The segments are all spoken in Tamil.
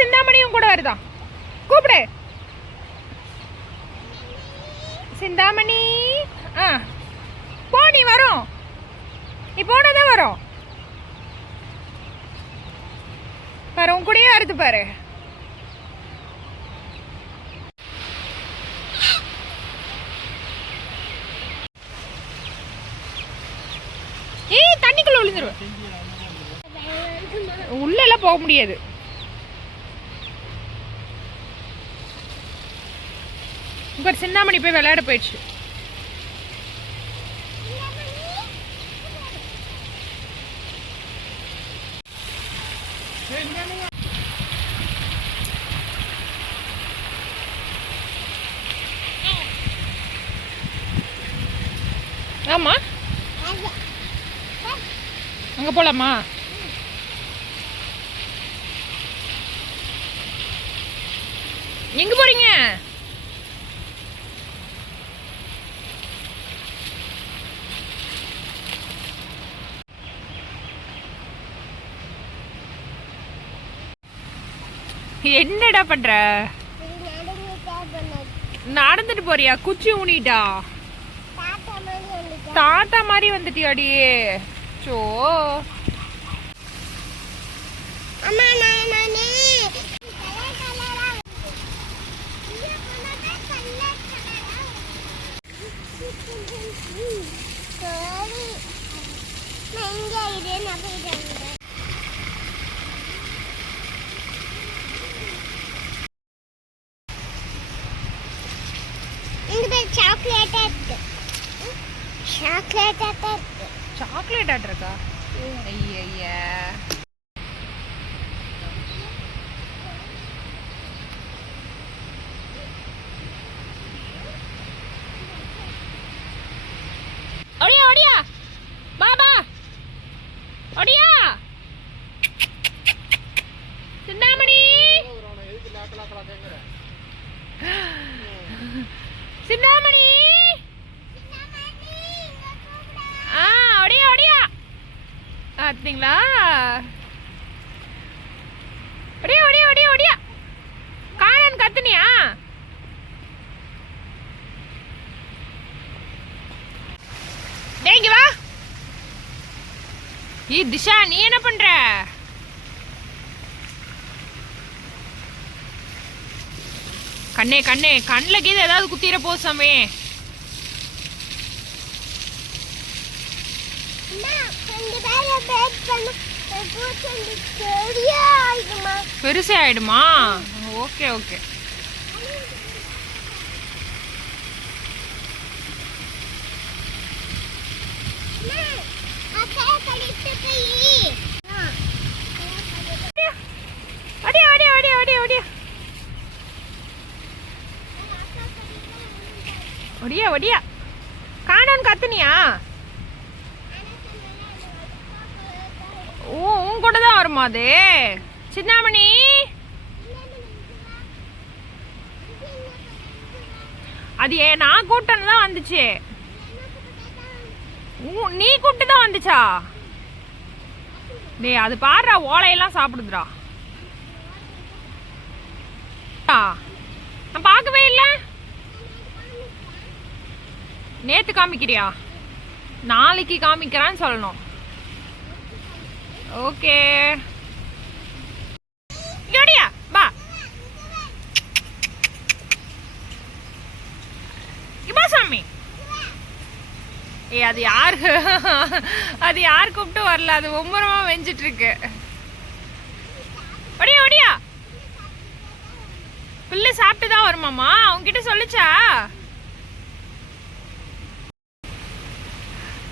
சிந்தாமணியும் கூட வருதா? கூப்பிடு சிந்தாமணி. போ, நீ வரும், நீ போனதான் வரும் பாரு, உன் கூடயே வருது பாரு. ஏய், தண்ணிக்குள்ள விழுந்துருவேன். உள்ள எல்லாம் போக முடியாது. உங்க சிந்தாமணி போய் விளையாட போயிடுச்சு. ஆமா, அங்க போலாமா? எங்க போறீங்க? என்னடா பண்ற? நடந்துட்டு போறியா? குச்சி ஊனிட்டா? தாத்தா மாதிரி வந்துட்டியாடி. சோ சாக்லேட் ஆட் இருக்கா? ஐயா, ஓடியா ஓடியா, பாபா ஓடியா. சிந்தாமணி, சிந்தாமணி, ஓடியா ஓடியா. பார்த்தீங்களா? ஓடியா ஓடியா ஓடியா ஓடியா. காணன்னு கத்துனியா? டேய் வா. திஷா, நீ என்ன பண்ற? கண்ணே கண்ணே, கண்ணில் கீது ஏதாவது குத்திர போசாமே. பெருசே ஆயிடுமா? Okay okay. ஒடியா ஒடியா. காணன்னு கத்துனியா? உன் கூட தான் வருமா அது? சிந்தாமணி, அது நான் கூட்டன்னு தான் வந்துச்சு. நீ கூட்டு தான் வந்துச்சா? டேய், அது பாடுறா, ஓலையெல்லாம் சாப்பிடுதுடா. நான் பார்க்கவே இல்லை. நேத்து காமிக்கிறியா? நாளைக்கு காமிக்கிறான்னு சொல்லணும். ஓகே, யோடியா பா. இப்பா சாமி. அது யாரு? அது யார் கூப்பிட்டு வரல, அது ஒம்பரமா வெஞ்சிட்டு இருக்கு. ஒடியா ஒடியா. பிள்ளை சாப்பிட்டு தான் வருமாமா? அவங்ககிட்ட சொல்லிச்சா?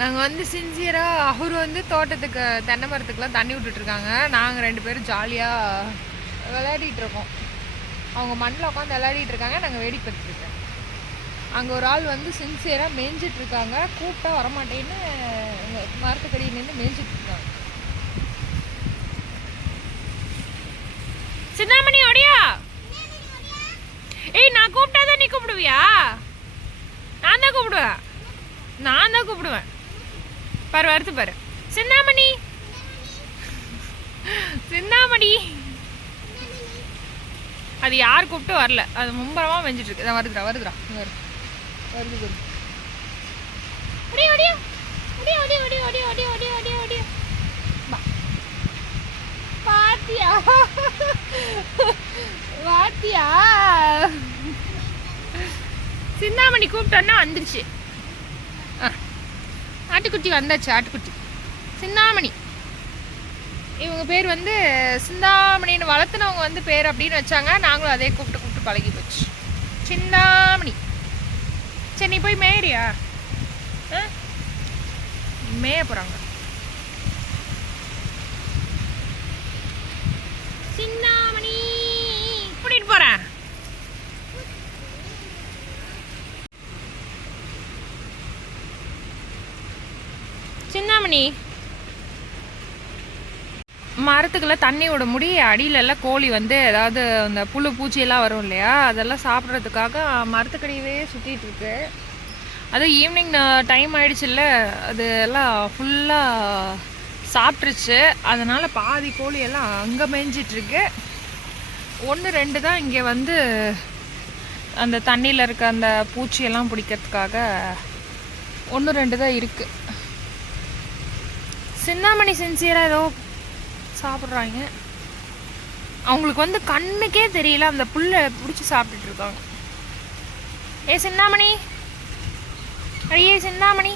நாங்கள் வந்து சின்சியராக அவர் வந்து தோட்டத்துக்கு தென்னை மரத்துக்குலாம் தண்ணி விட்டுட்ருக்காங்க. நாங்கள் 2 பேரும் ஜாலியாக விளையாடிட்டு இருக்கோம். அவங்க மண்ணில் உட்காந்து விளையாடிட்டு இருக்காங்க, நாங்கள் வேடிக்கை பார்த்துட்ருக்கேன். அங்கே ஒரு ஆள் வந்து சின்சியராக மேய்ஞ்சிட்ருக்காங்க. கூப்பிட்டா வரமாட்டேன்னு மரத்துக்கடியில் நின்று மேய்ஞ்சிட்ருக்காங்க. சிந்தாமணி ஓடியா. ஏய், நான் கூப்பிட்டாதான் நீ கூப்பிடுவியா? நான் தான் கூப்பிடுவேன், நான் தான் கூப்பிடுவேன். பாரு, வருது பாரு. சிந்தாமணி, சிந்தாமணி. அது யார் கூப்பிட்டு வரல, அது மும்பரமாக வெஞ்சிட்டு இருக்கு. வருதுடா வருதுடா வருது வருது வருது. ஒடியா ஒடியா ஒடியா ஒடியா ஒடியா ஒடியா ஒடியா ஒடியா ஒடியா ஒடியா. பாத்தியா பாத்தியா சிந்தாமணி கூப்பிட்டோன்னா வந்துருச்சு. ஆட்டுக்குட்டி வந்தாச்சு, ஆட்டுக்குட்டி சிந்தாமணி. இவங்க பேர் வந்து சிந்தாமணின்னு வளர்த்துனவங்க வந்து பேர் அப்படின்னு வச்சாங்க. நாங்களும் அதே கூப்பிட்டு கூப்பிட்டு பழகி போச்சு, சிந்தாமணி. சரி நீ போய் மேயறியா? மேய போகிறாங்க. சிந்தாமணி கூட்டிட்டு போகிறேன். சிந்தாமணி மரத்துக்கெல்லாம் தண்ணி விட முடி அடியிலெல்லாம் கோழி வந்து ஏதாவது அந்த புழு பூச்சியெல்லாம் வரும் இல்லையா, அதெல்லாம் சாப்பிட்றதுக்காக மரத்துக்கடியவே சுற்றிட்டு இருக்கு. அதுவும் ஈவினிங் டைம் ஆயிடுச்சுல்ல, அது எல்லாம் ஃபுல்லாக சாப்பிட்ருச்சு. அதனால் பாதி கோழி எல்லாம் அங்கே மேய்ஞ்சிட்ருக்கு. 1-2 தான் இங்கே வந்து அந்த தண்ணியில் இருக்க அந்த பூச்சியெல்லாம் பிடிக்கிறதுக்காக 1-2 தான் இருக்குது. சிந்தாமணி சின்சியராக ஏதோ சாப்பிட்றாங்க. அவங்களுக்கு வந்து கண்ணுக்கே தெரியல, அந்த புல்லை பிடிச்சி சாப்பிட்டுட்டு இருக்காங்க. ஏ சிந்தாமணி, ஐயே சிந்தாமணி.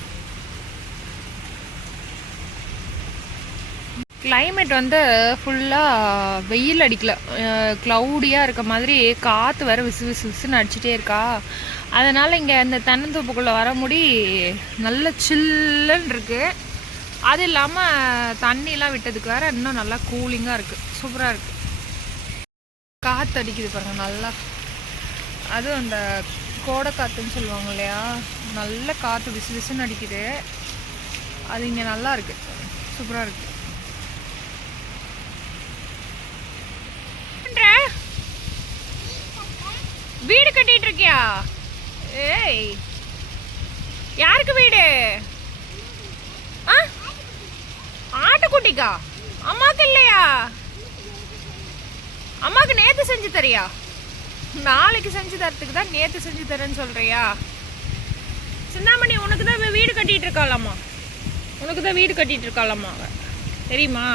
கிளைமேட் வந்து ஃபுல்லாக வெயில் அடிக்கல, க்ளவுடியாக இருக்க மாதிரி காற்று வேறு விசு விசு விசுன்னு அடிச்சுட்டே இருக்கா. அதனால் இங்கே இந்த தென்னந்தோப்புக்குள்ளே வர முடி நல்ல சில்லுன்னு இருக்குது. அது இல்லாமல் தண்ணிலாம் விட்டதுக்கு வேறு இன்னும் நல்லா கூலிங்காக இருக்குது, சூப்பராக இருக்குது. காற்று அடிக்குது பாருங்கள் நல்லா. அதுவும் அந்த கோடை காற்றுன்னு சொல்லுவாங்க இல்லையா, நல்ல காற்று விசு விசுன்னு அடிக்குது. அது இங்கே நல்லா இருக்குது, சூப்பராக இருக்குது. வீடு கட்டிட்டு இருக்கியா? ஏய் யாருக்கு வீடு? ஆட்டுக்குட்டிக்கா? அம்மாக்கு இல்லையா? அம்மாக்கு நேத்து செஞ்சு தரியா? நாளைக்கு செஞ்சு தரத்துக்கு தான் நேத்து செஞ்சு தரேன்னு சொல்றியா? சிந்தாமணி உனக்கு தான் வீடு கட்டிட்டு இருக்காளாமா, உனக்கு தான் வீடு கட்டிட்டு இருக்காளாமா தெரியுமா?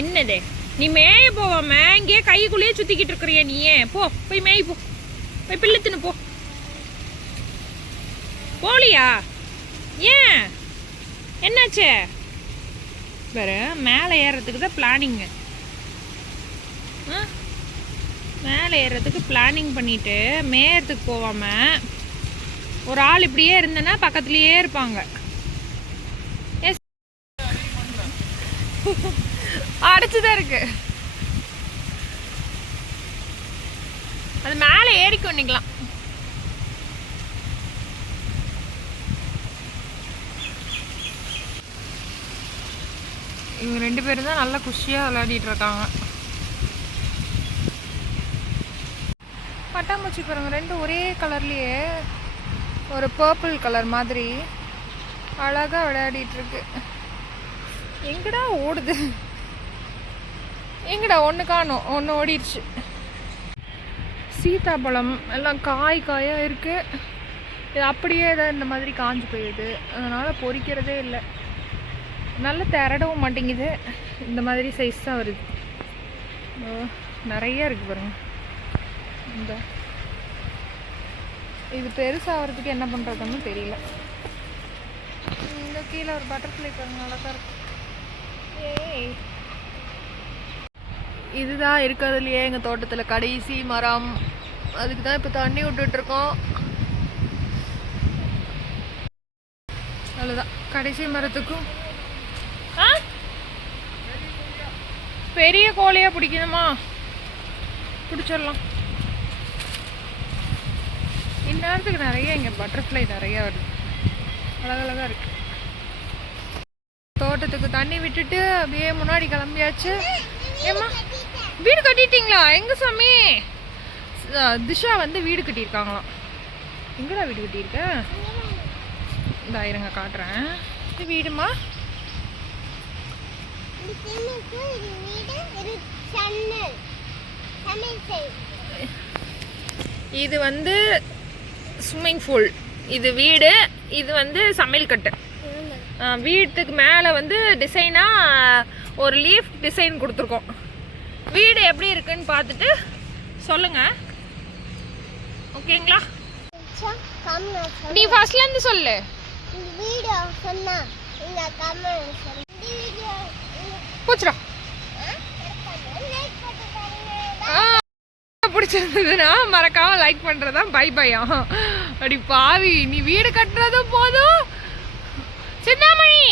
என்னது நீ மேய போவாம இங்கே கைக்குள்ளேயே சுத்திக்கிட்டு இருக்கிறியா? நீ ஏன் போ, போய் மேய் போ, போய் பிள்ளை தின்னு போ. போலியா? ஏன் என்னாச்சு? வேறு மேலே ஏறுறதுக்கு தான் பிளானிங்கு. மேலே ஏறுறதுக்கு பிளானிங் பண்ணிட்டு மேயறதுக்கு போவாமல் ஒரு ஆள் இப்படியே இருந்தேன்னா பக்கத்துலேயே இருப்பாங்க. அடைச்சுதான் இருக்கு, அது மேலே ஏறிக்கு பண்ணிக்கலாம். இவங்க 2 பேரும் தான் நல்லா குஷியாக விளையாடிட்டு இருக்காங்க. பட்டாம்பூச்சி பாருங்க, 2 ஒரே கலர்லேயே ஒரு பர்பிள் கலர் மாதிரி அழகாக விளையாடிட்டு இருக்கு. எங்கடா ஓடுது? எங்கடா ஒன்று காணும், ஒன்று ஓடிடுச்சு. சீத்தாப்பழம் எல்லாம் காயாக இருக்குது. இது அப்படியே தான் இந்த மாதிரி காஞ்சு போயிடுது, அதனால் பொரிக்கிறதே இல்லை. நல்லா திரடவும் மாட்டேங்குது, இந்த மாதிரி சைஸ் தான் வருது. நிறைய இருக்குது பாருங்கள். இந்த இது பெருசாகிறதுக்கு என்ன பண்ணுறதுன்னு தெரியல. இந்த கீழே ஒரு பட்டர்ஃப்ளை பாருங்க, நல்லா தான் இருக்கு. ஏய் இதுதான் இருக்கிறதுலையே எங்கள் தோட்டத்தில் கடைசி மரம். அதுக்கு தான் இப்போ தண்ணி விட்டுட்ருக்கோம். அவ்வளோதான், கடைசி மரத்துக்கும். பெரிய கோழியாக பிடிக்கணுமா? பிடிச்சிடலாம். இந்நேரத்துக்கு நிறைய இங்கே பட்டர்ஃப்ளை நிறையா வருது, அழகழகாக இருக்கு. தோட்டத்துக்கு தண்ணி விட்டுட்டு அப்படியே முன்னாடி கிளம்பியாச்சு. ஏம்மா வீடு கட்டிட்டீங்களா? எங்க சாமி? திஷா வந்து வீடு கட்டியிருக்காங்களாம். எங்கடா வீடு கட்டியிருக்க? இந்த இருங்க காட்டுறேன். இது வீடுமா? இது வந்து ஸ்விம்மிங் பூல், இது வீடு, இது வந்து சமையல் கட்டு. வீட்டுக்கு மேலே வந்து டிசைனாக ஒரு லீஃப் டிசைன் கொடுத்துருக்கோம். வீடு எப்படி இருக்குன்னு பார்த்துட்டு சொல்லுங்கள், ஓகேங்களா? நீ ஃபர்ஸ்ட்லேருந்து சொல்லு. போச்சுடா. பிடிச்சிருந்ததுன்னா மறக்காம லைக் பண்றதா. பை பையா. அப்படி பாவி, நீ வீடு கட்டுறதும் போதும். சிந்தாமணி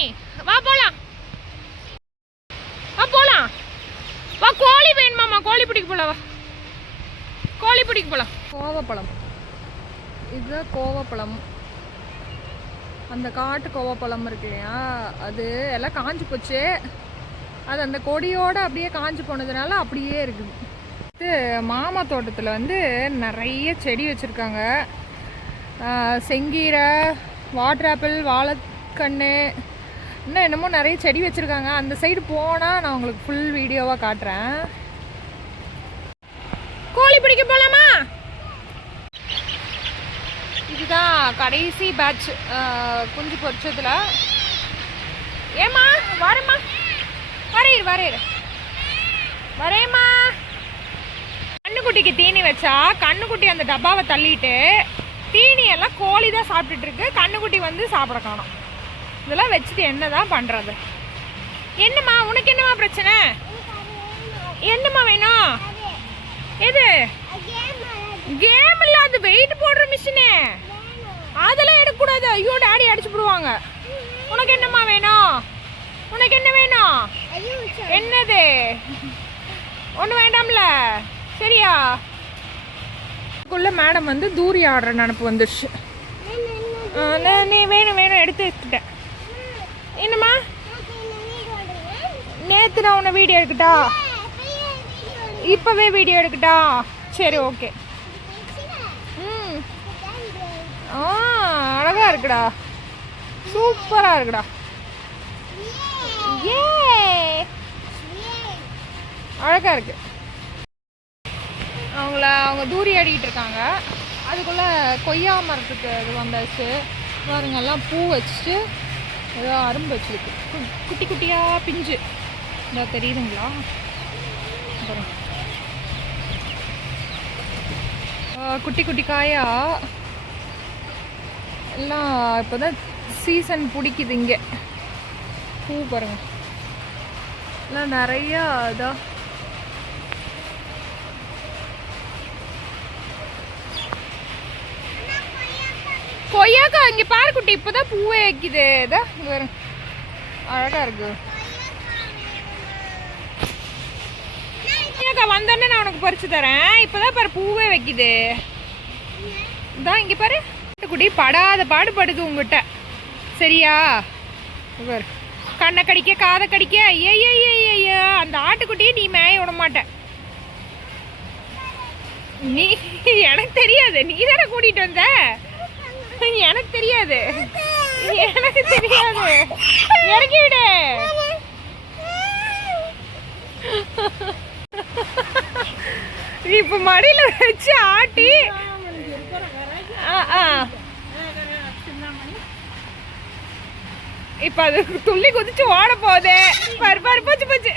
வா போலாம், வா போலாம், வா. கோழி வேணுமாமா? கோழி பிடிக்க போலாம், வா. கோழி பிடிக்க போலாம். கோவப்பழம், இதுதான் கோவப்பழம். அந்த காட்டு கோவப்பழம் இருக்கு இல்லையா, அது எல்லாம் காஞ்சு போச்சு. அது அந்த கொடியோட அப்படியே காஞ்சு போனதுனால அப்படியே இருக்குது. மாமா தோட்டத்தில் வந்து நிறைய செடி வச்சுருக்காங்க. செங்கீரை, வாட்டர் ஆப்பிள், வாழைக்கன்று, இன்னும் என்னமோ நிறைய செடி வச்சுருக்காங்க. அந்த சைடு போனால் நான் உங்களுக்கு ஃபுல் வீடியோவாக காட்டுறேன். கோழி பிடிக்க போகலாமா? இதுதான் கடைசி பேட்ச் குஞ்சு பொறிச்சதில். ஏம்மா வரேம்மா, வரேம்மா. கண்ணுக்குட்டிக்கு தீனி வச்சா கண்ணுக்குட்டி அந்த டப்பாவை தள்ளிட்டு தீனியெல்லாம் கோழி தான் சாப்பிட்டுட்டு இருக்கு. கண்ணுக்குட்டி வந்து சாப்பிட காணோம். இதெல்லாம் வச்சுட்டு என்னதான் பண்ணுறது? என்னம்மா உனக்கு என்னம்மா பிரச்சனை? என்னம்மா வேணும்? எது? கேம் இல்லை, அது வெயிட் போடுற மிஷினு. அதெல்லாம் எடுக்கக்கூடாது. ஐயோ டாடி அடிச்சு போடுவாங்க. உனக்கு என்னம்மா வேணும்? உனக்கு என்ன வேணும்? என்னது? ஒன்றும் வேண்டாம்ல, சரியா? மேடம் வந்து தூரி ஆடுற நினப்பு வந்துடுச்சு. நீ வேணும் எடுத்து வச்சுட்டேன். என்னம்மா? நேற்று நான் உன்னை வீடியோ எடுக்கட்டா? இப்போவே வீடியோ எடுக்கட்டா? சரி, ஓகே. அழகா இருக்குடா, சூப்பராக இருக்குடா. ஏ அழகா இருக்கு. அவங்க தூரி ஆடிக்கிட்டு இருக்காங்க. அதுக்குள்ளே கொய்யா மரத்துக்கு இது வந்தாச்சு. பாருங்க, எல்லாம் பூ வச்சுட்டு ஏதோ அரும்பு வச்சுருக்கு. குட்டி குட்டியாக பிஞ்சு இதோ தெரியுதுங்களா? அப்புறம் குட்டி குட்டி காயா எல்லாம் இப்போ தான் சீசன் பிடிக்குது. இங்கே பூ பாருங்க, எல்லாம் நிறையா. இதாக கொய்யாக்கா இங்கே பாரு குட்டி, இப்போதான் பூவே வைக்குது. இதான் வரும், அழகா இருக்கு. கொய்யாக்கா வந்தோடனே நான் உனக்கு பறிச்சு தரேன். இப்போதான் பாரு பூவே வைக்குது. இதான் இங்கே பாரு குட்டி, படாத பாடுபடுது உங்ககிட்ட, சரியா? பாரு, கண்ணை கடிக்க, காதை கடிக்க. ஐயா, அந்த ஆட்டுக்குட்டியை நீ மேய விட மாட்ட. நீ எனக்கு தெரியாது, நீ தானே கூட்டிட்டு வந்த. எனக்கு தெரியாது, இறக்கி விடு. இப்ப மடியில வச்சு ஆட்டி இப்ப அது துள்ளி குதிச்சு ஓட போகுது. போச்சு.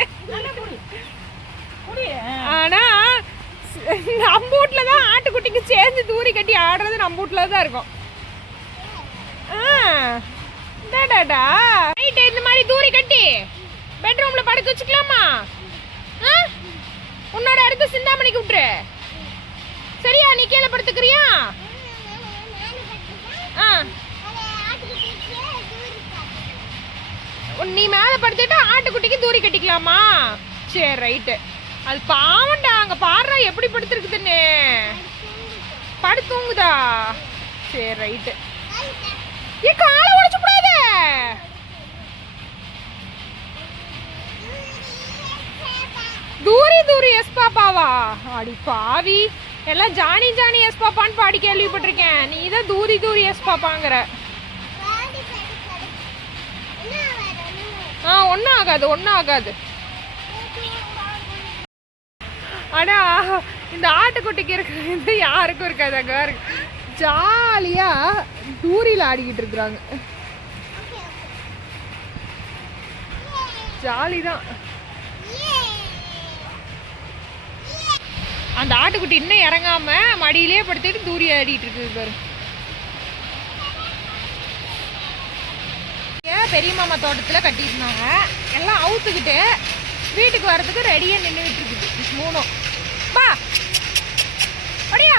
ஆனா நம்ம வீட்டுலதான் ஆட்டுக்குட்டிக்கு சேர்ந்து தூரி கட்டி ஆடுறது நம்ம வீட்டுலதான் இருக்கும். இந்த மாதிரி தூரி கட்டி பெட்ரூம்ல படுக்க வச்சுக்கலாமா? உன்னோட அடுத்து சிந்தாமணிக்கு விட்டுரு, சரியா? நீ கீழே படுத்துக்கிறியா? நீ மேல படுத்துட்டு ஆட்டுக்குட்டிக்கு தூரி கட்டிக்கலாமா? சரி, ரைட்டு. அது பாவண்டா, அங்க பாடுறா எப்படி படுத்துருக்குதுன்னு. படுத்தூங்குதா? சரி, ரைட்டு. காலை உடைச்சு கூடாது. தூரி எஸ் பாப்பாவா? அடி பாவி, எல்லாம் ஜானி எஸ் பாப்பான்னு பாடி கேள்விப்பட்டிருக்கேன். நீ தான் தூரி எஸ் பாப்பாங்கிற. ஒன்றும் ஆகாது. ஆனா இந்த ஆட்டுக்குட்டிக்கு இருக்கிறது யாருக்கும் இருக்காது. அங்க ஜாலியா தூரியில் ஆடிக்கிட்டு இருக்கிறாங்க. ஜாலிதான். அந்த ஆட்டுக்குட்டி இன்னும் இறங்காம மடியிலே படுத்திட்டு தூரி ஆடிட்டு இருக்குது பாரு. பெரிய மாமா தோட்டத்துல கட்டிருந்தாங்க. எல்லாம் அவுத்துக்கிட்டு வீட்டுக்கு வர்றதுக்கு ரெடியா நின்றுட்டு இருக்குது மூணும். பா அப்படியா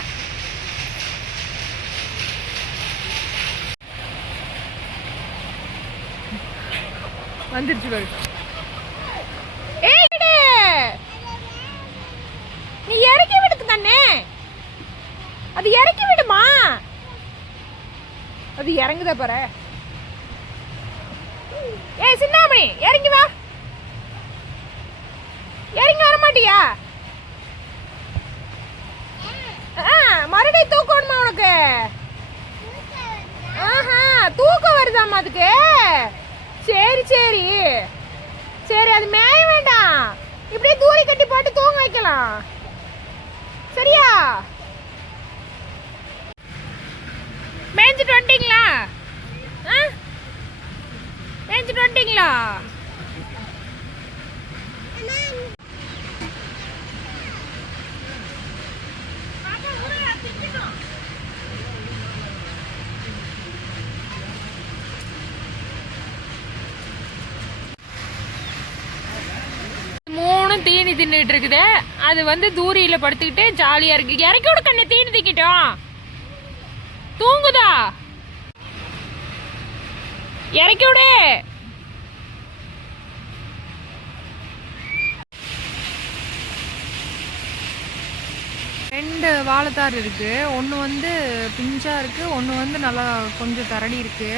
வந்துருச்சு பாரு. நீ இறக்கி விடுக்கு தானே, அது இறக்கி விடுமா. அது இறங்குதா பாரு. ஏய் சின்னாமணி இறங்கி வா. இறங்கி வர மாட்டியா? மறுபடியும் தூக்கணுமா உனக்கு? ஆஹா தூக்கம் வருதாமா அதுக்கு. சரி சரி சரி, அது மேய வேண்டாம், இப்படியே தூரி கட்டி போட்டு தூங்க வைக்கலாம். சரியா? மேய்ஞ்சிட்டு வந்துட்டீங்களா? மேய்ஞ்சிட்டு வந்துட்டீங்களா? தீனி தின்னுட்டு இருக்குது. அது வந்து தூரியில படுத்துக்கிட்டு ஜாலியா இருக்கு. இறக்கி விட கண்ணு, தீனி திக்கிட்டோம். தூங்குதா? இறக்கி விடு. ரெண்டு வாழைத்தார் இருக்கு. ஒன்று வந்து பிஞ்சா இருக்கு, ஒன்று வந்து நல்லா கொஞ்சம் தரடி இருக்கு.